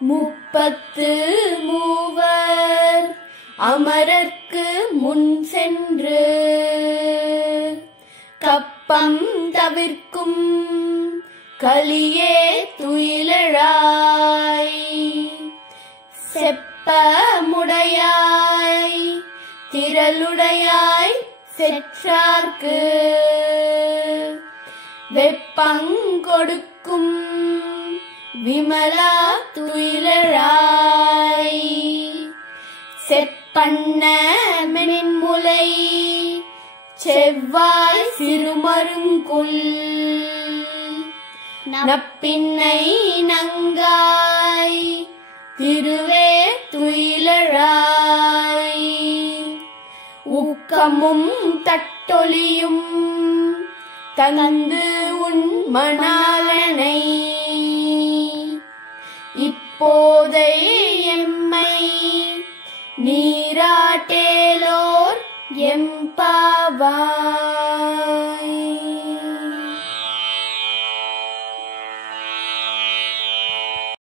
முப்பத்து மூவர் அமரர்க்கு முன் சென்று கப்பம் தவிர்க்கும் கலியே துயிலழாய் செப்பமுடையாய் திரளுடையாய் செற்றார்க்கு வெப்பங்கொடுக்கும் விமலா துயிலழாய் செப்பண்ண மென்முலை செவ்வாய் சிறுமருங்குல் நப்பின்னை நங்காய் திருவே துயிலழாய் ஊக்கமும் தட்டொலியும் தந்து உன் மணாளனை இப்போதை எம்மை நீராட்டேலோர் எம்பாவாய்.